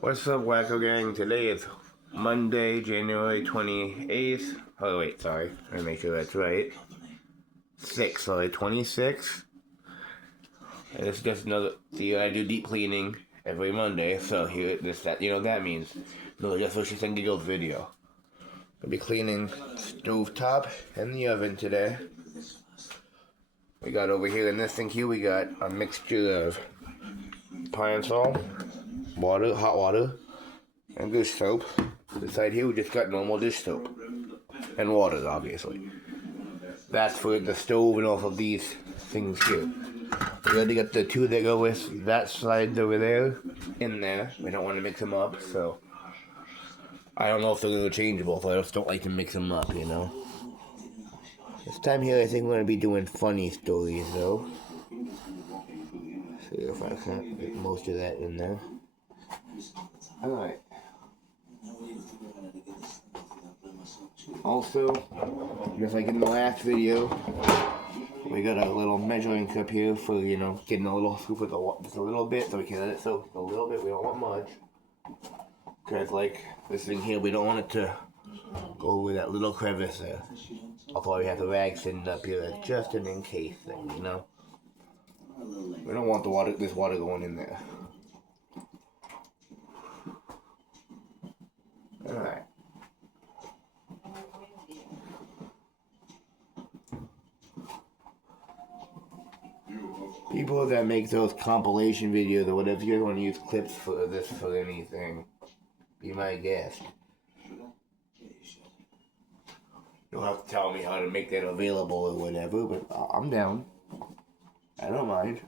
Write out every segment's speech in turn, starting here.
What's up, Wacko Gang? Today is Monday, January 28th. Oh, wait, sorry. Let me make sure that's right. 26th. And it's just another. See, I do deep cleaning every Monday, so here, this, that, you know what that means. No, just Wishes and Giggles video. I'll be cleaning stovetop and the oven today. We got over here in this thing here, we got a mixture of pine salt, water, hot water, and dish soap. This side here, we just got normal dish soap. And water, obviously. That's for the stove and also these things here. We already got the two that go with that side over there in there. We don't want to mix them up, so I don't know if they're interchangeable, so I just don't like to mix them up, you know. This time here, I think we're going to be doing funny stories, though. See if I can get most of that in there. Alright. Also, just like in the last video, we got a little measuring cup here for, you know, getting a little scoop of the just a little bit, so we can let it soak a little bit. We don't want much. Because, like, this thing here, we don't want it to go over that little crevice there. Although we have the rag sitting up here just an in case thing, you know. We don't want this water going in there. Alright. People that make those compilation videos or whatever, you're going to use clips for this for anything, be my guest. You'll have to tell me how to make that available or whatever, but I'm down. I don't mind.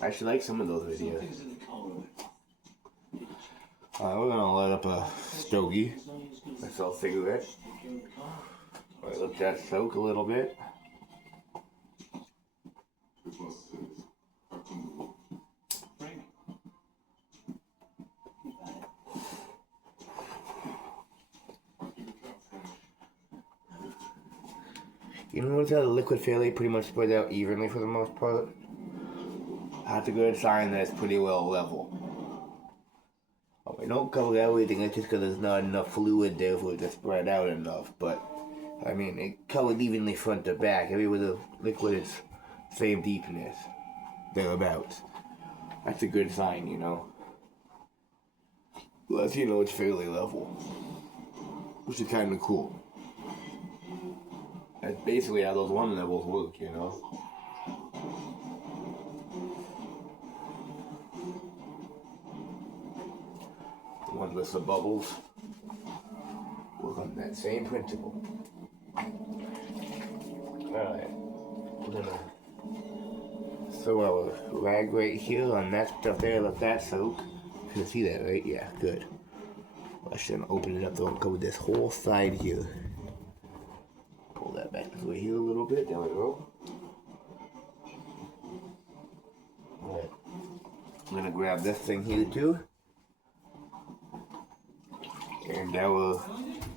I actually like some of those videos. We're gonna light up a stogie. I sell cigarettes. Let that soak a little bit. You notice how the liquid fairly pretty much spread out evenly for the most part? That's a good sign that it's pretty well level. Oh, we don't cover everything, that's just because there's not enough fluid there for it to spread out enough. But, I mean, it covered evenly front to back. Everywhere the liquid is same deepness. Thereabouts. That's a good sign, you know. Lets you know it's fairly level. Which is kind of cool. That's basically how those one levels work, you know. The one with the bubbles work on that same principle. Alright. We're gonna throw our rag right here on that stuff there, let that soak. You can see that, right? Yeah, good. I shouldn't open it up though and cover this whole side here. Pull that back over here a little bit. There we go. Alright. I'm gonna grab this thing here too. And our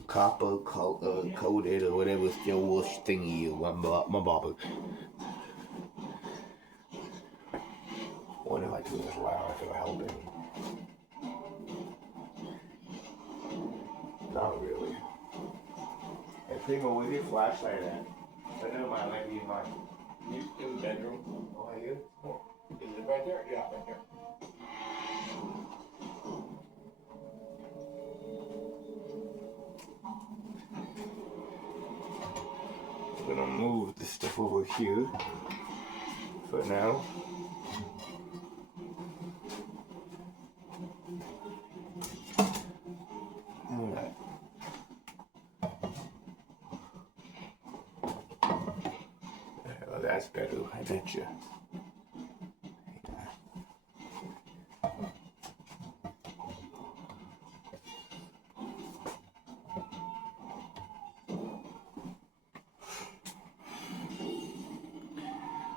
copper coated or whatever steel wash thingy my bobber. What if I do this loud if it'll help it? Not really. Hey, Primo, where's your flashlight at? I know mine might be in mine. You in the bedroom? Oh, are you? Oh. Is it right there? Yeah, right there. I'm gonna move this stuff over here for now. Alright. Well, that's better, I bet you.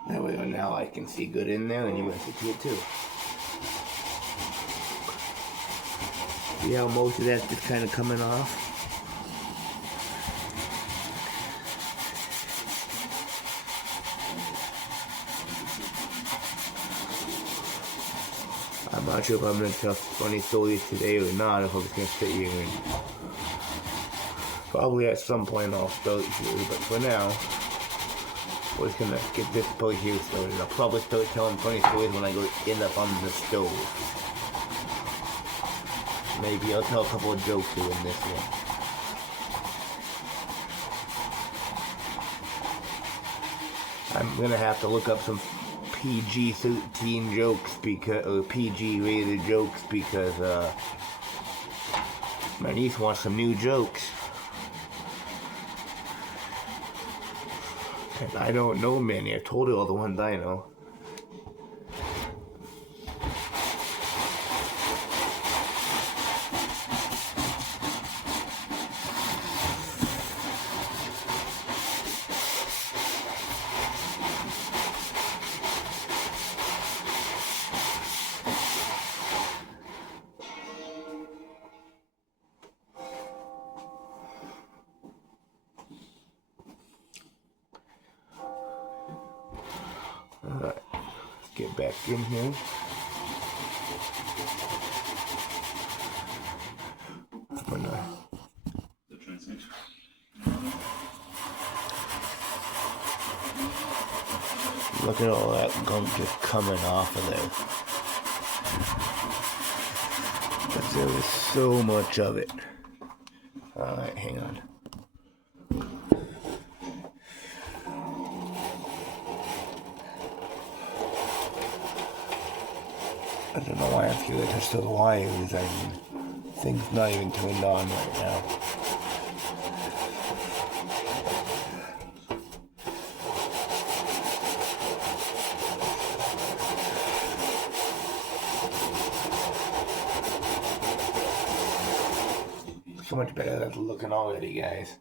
There we go, now I can see good in there and you can see it too. See how most of that's just kind of coming off? I'm not sure if I'm gonna tell funny stories today or not, if I'm just gonna sit here and probably at some point I'll start here, but for now, we're just gonna get this part here started. I'll probably start telling funny stories when I go end up on the stove. Maybe I'll tell a couple of jokes here in this one. I'm gonna have to look up some PG-13 jokes or PG-rated jokes because my niece wants some new jokes. And I don't know many. I told her all the ones I know. Alright, let's get back in here. I'm gonna look at all that gunk just coming off of there. But there was so much of it. Alright, hang on. I don't know why I feel like I touched the wires. I mean, thing's not even turned on right now. So much better than looking already, guys.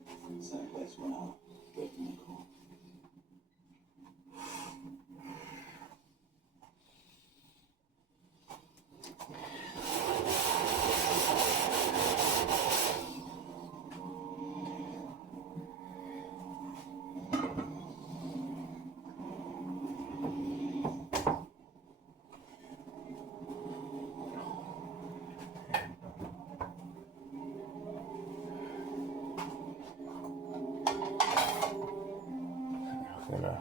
Gonna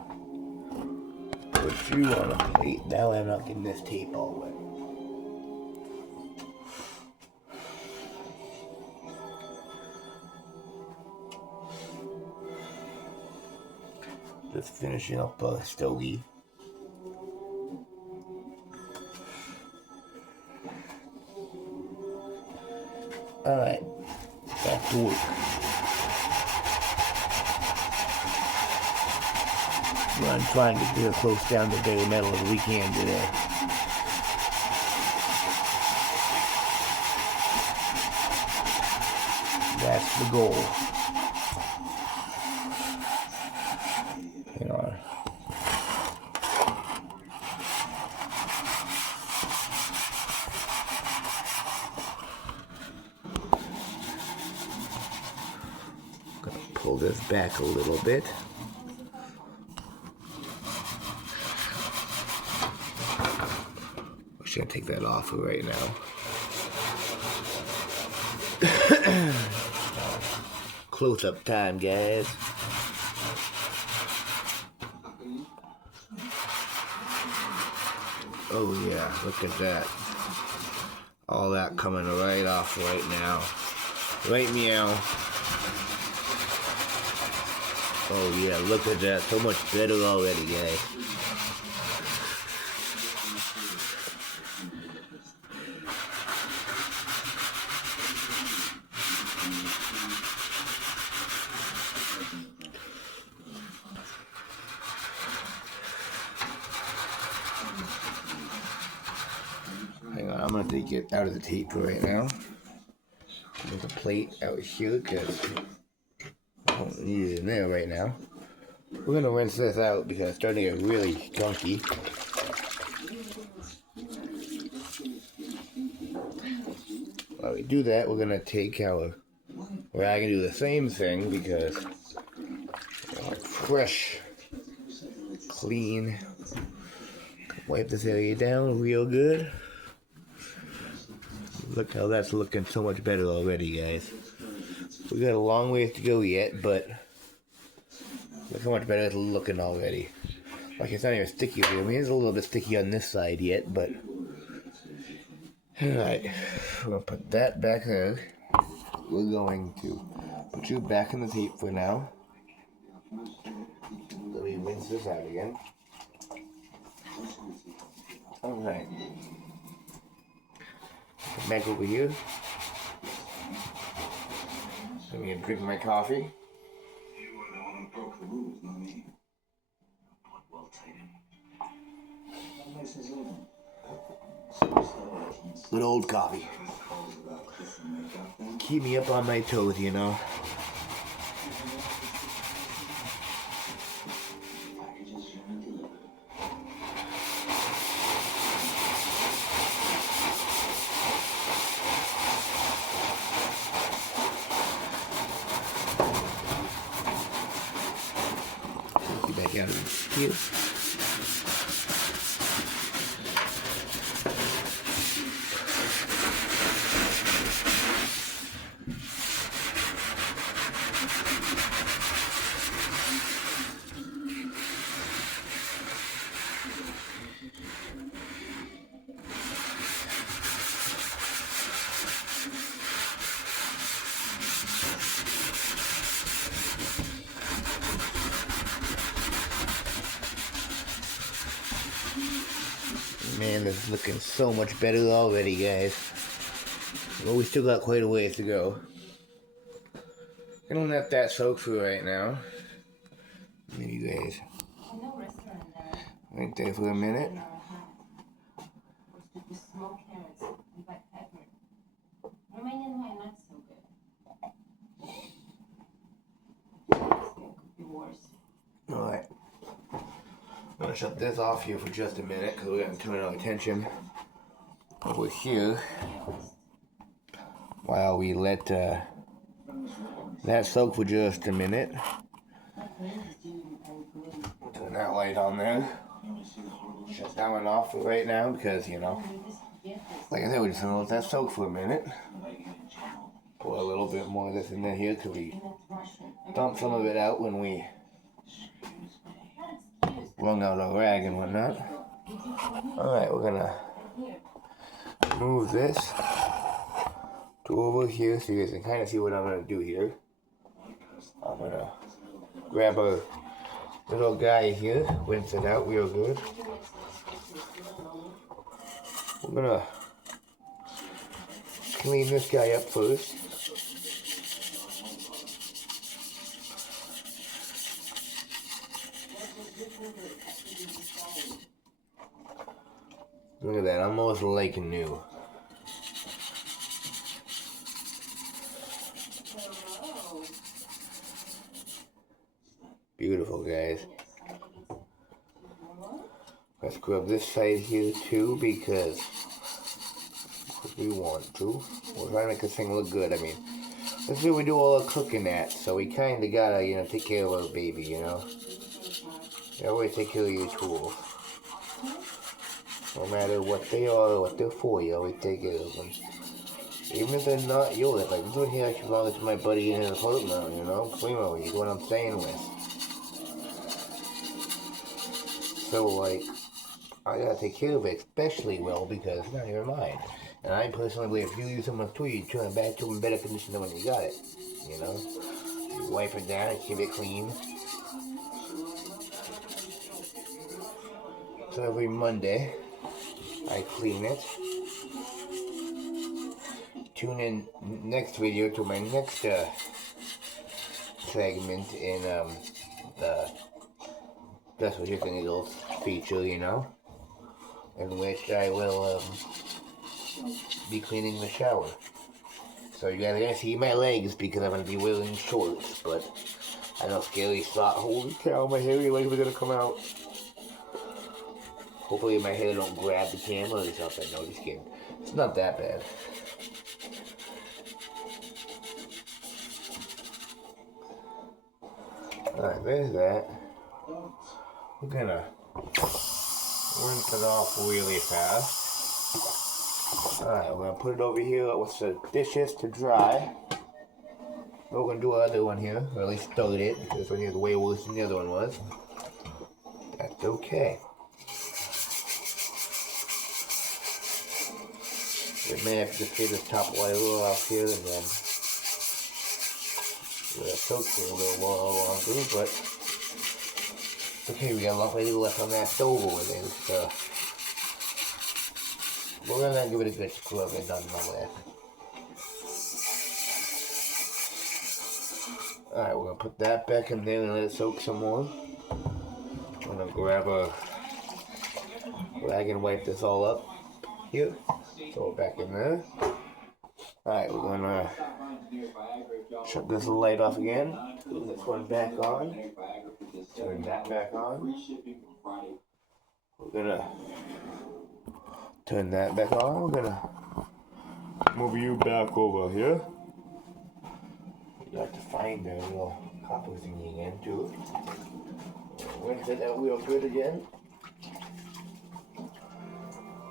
put you on a plate. Now I'm not getting this tape all wet. Just finishing up a stogie. Alright, back to work. I'm trying to get as close down to bare metal as we can today. That's the goal. Hang on. I'm gonna pull this back a little bit. I'm gonna take that off right now. Close-up time, guys. Oh yeah, look at that. All that coming right off right now. Right meow. Oh yeah, look at that. So much better already, guys. Hang on, I'm gonna take it out of the tape right now. There's a plate out here because I don't need it in there right now. We're gonna rinse this out because it's starting to get really gunky. While we do that, we're gonna take our. Well, I can do the same thing because fresh, clean. Wipe this area down real good. Look how that's looking so much better already, guys. We got a long ways to go yet, but look how much better it's looking already. Like it's not even sticky. I mean, it's a little bit sticky on this side yet, but alright. We're gonna put that back there. We're going to put you back in the tape for now. Let me rinse this out again. Alright. Back over here. I'm gonna drink my coffee. You were the one who broke the rules, not me. Well taken. Good old coffee. Keep me up on my toes, you know. Get back out of here. Man, this is looking so much better already, guys. Well, we still got quite a ways to go. Gonna let that soak through right now. Maybe you guys right there for a minute. Alright. I'm gonna shut this off here for just a minute because we're getting too much attention over here while we let that soak for just a minute. Turn that light on there. Shut that one off for right now because, you know, like I said, we're just gonna let that soak for a minute. Pour a little bit more of this in there here because we dumped some of it out when we wrung out a rag and whatnot. Alright, we're gonna move this to over here so you guys can kind of see what I'm gonna do here. I'm gonna grab a little guy here, rinse it out real good. We're gonna clean this guy up first. Look at that, almost like new. Beautiful, guys. Let's grab this side here too because we want to. We're trying to make this thing look good. I mean, this is where we do all the cooking at, so we kind of gotta, you know, take care of our baby, you know. You always take care of your tools. No matter what they are or what they're for, you always take care of them. Even if they're not yours. Like, I'm doing here actually belongs to my buddy in his apartment, you know? Primo, you know what I'm staying with. So, like, I gotta take care of it especially well because it's not even mine. And I personally believe if you use someone's toy, you turn it back to them in better condition than when you got it. You know? You wipe it down and keep it clean. So every Monday, I clean it. Tune in next video to my next segment in the That's What Chicken Eagles feature, you know, in which I will be cleaning the shower. So you guys are gonna see my legs because I'm gonna be wearing shorts, but I know Scary thought, holy cow, my hairy legs are gonna come out. Hopefully my hair don't grab the camera or something. No, just kidding. It's not that bad. Alright, there's that. We're gonna rinse it off really fast. Alright, we're gonna put it over here with the dishes to dry. We're gonna do our other one here, or at least start it, because this one here is way worse than the other one was. That's okay. We may have to just get this top layer off here and then we'll soak it a little longer, but it's okay, we got a lot left on that stove over there, so we're gonna give it a good scrub and done with. Alright, we're gonna put that back in there and let it soak some more. I'm gonna grab a rag and wipe this all up here. Throw it back in there. Alright, we're gonna shut this light off again. Turn this one back on. Turn that back on. We're gonna turn that back on. We're gonna move you back over here. You have to find the little copper thingy again too. Rinse it out real good again.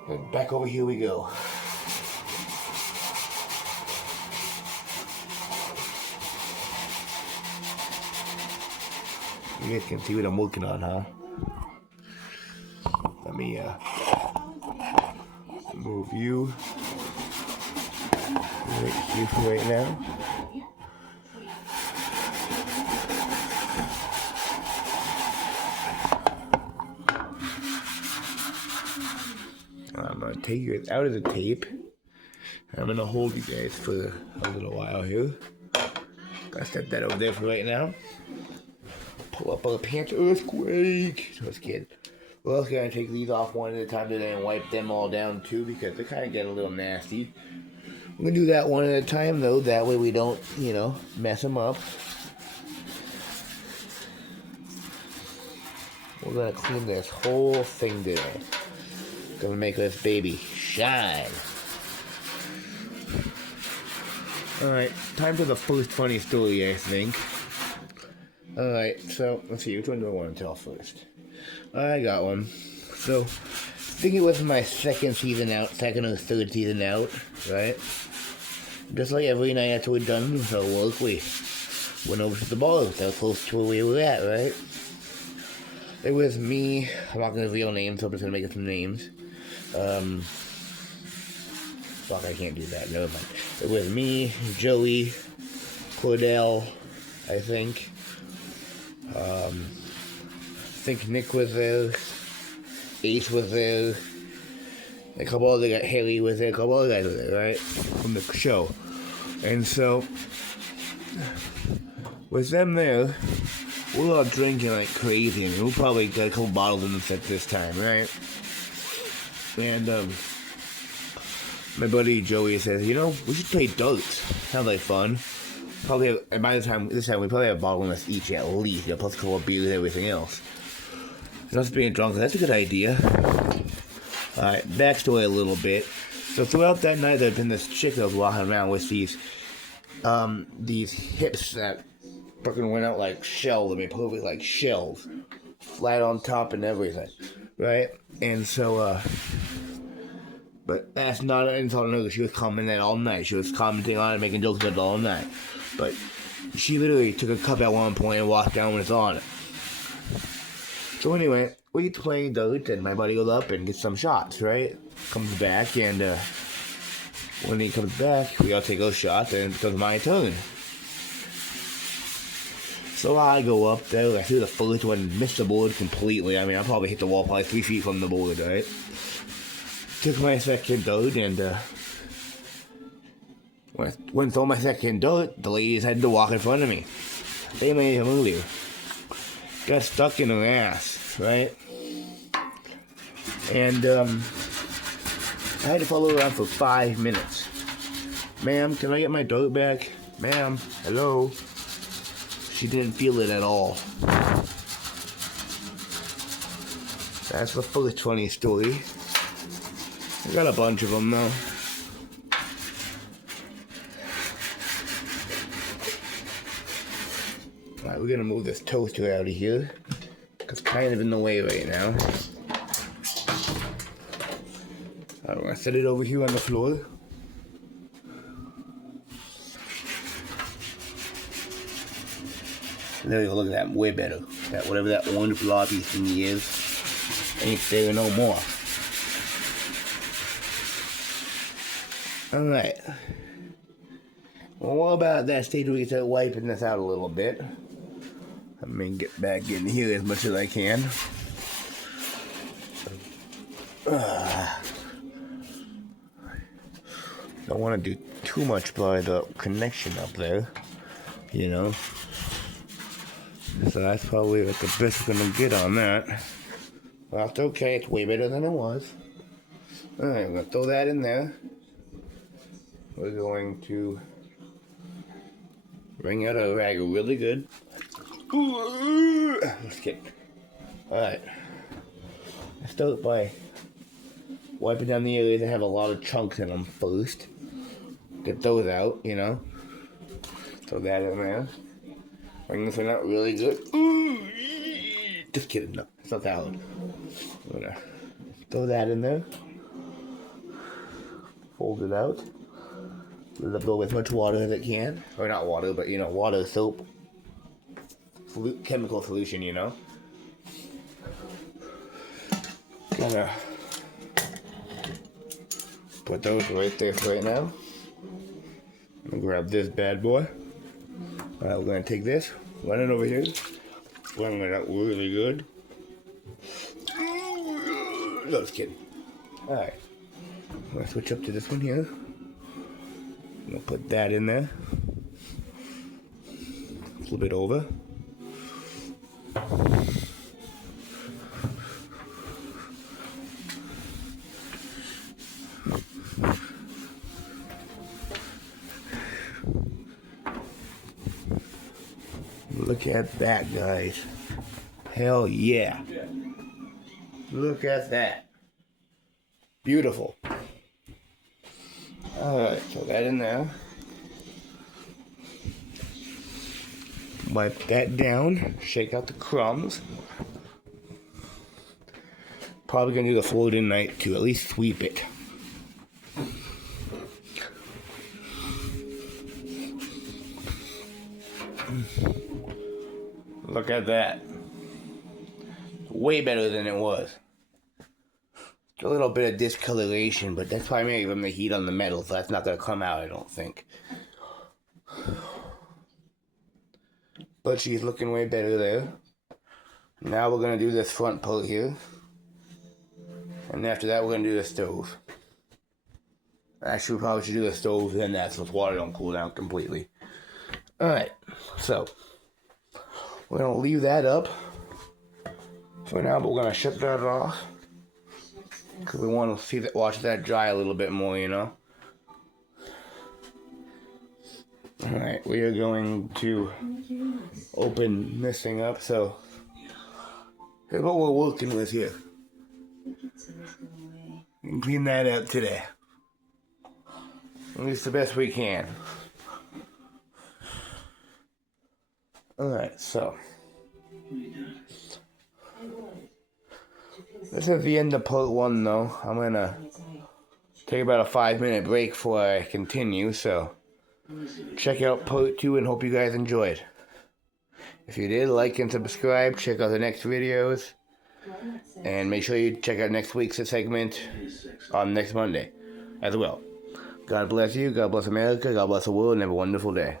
And back over here we go. You guys can see what I'm working on, huh? Let me move you right here for right now. I'm gonna take you out of the tape. I'm gonna hold you guys for a little while here. Gotta set that over there for right now. Pull up our pants earthquake. Just kidding. We're also gonna take these off one at a time today and wipe them all down too because they're kind of getting a little nasty. We're gonna do that one at a time though. That way we don't, mess them up. We're gonna clean this whole thing today. Gonna make this baby shine. Alright, time for the first funny story, I think. Alright, so let's see, which one do I want to tell first? I got one. So, I think it was my second or third season out, right? Just like every night after we're done with our work, we went over to the bar. That was close to where we were at, right? It was me, I'm not gonna reveal names, so I'm just gonna make up some names. Fuck, I can't do that, never mind. It was me, Joey, Cordell, I think. I think Nick was there, Ace was there, a couple other guys, Haley was there, a couple other guys were there, right? From the show. And so, with them there, we're all drinking like crazy. I mean, we probably got a couple bottles in us at this time, right? And, my buddy Joey says, we should play darts. Sounds like fun. Probably have, and by this time we probably have a bottle in us each at least, plus a couple of beers and everything else. And us being drunk, that's a good idea. Alright, backstory a little bit. So throughout that night, there'd been this chick that was walking around with these hips that fucking went out like shells. I mean, perfect like shells. Flat on top and everything. Right? And so, but that's not an insult on her. She was commenting that all night. She was commenting on it, making jokes about it all night. But she literally took a cup at one point and walked down with us on it. So anyway, we playing darts, and my buddy goes up and gets some shots, right? Comes back, and when he comes back, we all take those shots, and it becomes my turn. So I go up there, I threw the first one, missed the board completely. I mean, I probably hit the wall probably 3 feet from the board, right? Took my second dart, and when I went through my second dart, the ladies had to walk in front of me. They made a earlier. Got stuck in her ass, right? And I had to follow her around for 5 minutes. Ma'am, can I get my dart back? Ma'am, hello? She didn't feel it at all. That's the first funny story. I got a bunch of them though. Alright, we're gonna move this toaster out of here. It's kind of in the way right now. I'm gonna set it over here on the floor. There you go, look at that, way better. That whatever that orange blobby thingy is, ain't there no more. Alright. Well, what about that stage where we start wiping this out a little bit? Let me get back in here as much as I can. Don't want to do too much by the connection up there, you know. So that's probably like the best we're gonna get on that. Well, that's okay, it's way better than it was. Alright, we're gonna throw that in there. We're going to wring out our rag really good. Let's get. Alright. Let's start by wiping down the areas that have a lot of chunks in them first. Get those out, you know. Throw that in there. Wring this one out really good. Just kidding, no, it's not that loud. I'm gonna throw that in there. Fold it out. Let it go with as much water as it can. Or not water, but you know, water, soap. Chemical solution, you know. Gonna put those right there for right now. I'm gonna grab this bad boy. Alright, we're gonna take this, run it over here, run it out really good. No, just kidding. Alright, I'm gonna switch up to this one here. I'm gonna put that in there. Flip it over. Look at that, guys. Hell yeah. Look at that. Beautiful. Alright, throw that in there. Wipe that down. Shake out the crumbs. Probably gonna do the floor tonight to at least sweep it. Look at that. Way better than it was. A little bit of discoloration, but that's primarily from the heat on the metal, so that's not going to come out, I don't think. But she's looking way better there. Now we're going to do this front part here. And after that, we're going to do the stove. Actually, we probably should do the stove, then that, so the water don't cool down completely. Alright, so we're going to leave that up for now, but we're going to shut that off. Because we want to see that, watch that dry a little bit more, you know. Alright, we are going to open this thing up. So, here's what we're working with here. And clean that out today. At least the best we can. Alright, so. This is the end of part 1, though. I'm gonna take about a 5-minute break before I continue, so check out part 2 and hope you guys enjoyed. If you did, like and subscribe, check out the next videos, and make sure you check out next week's segment on next Monday as well. God bless you, God bless America, God bless the world, and have a wonderful day.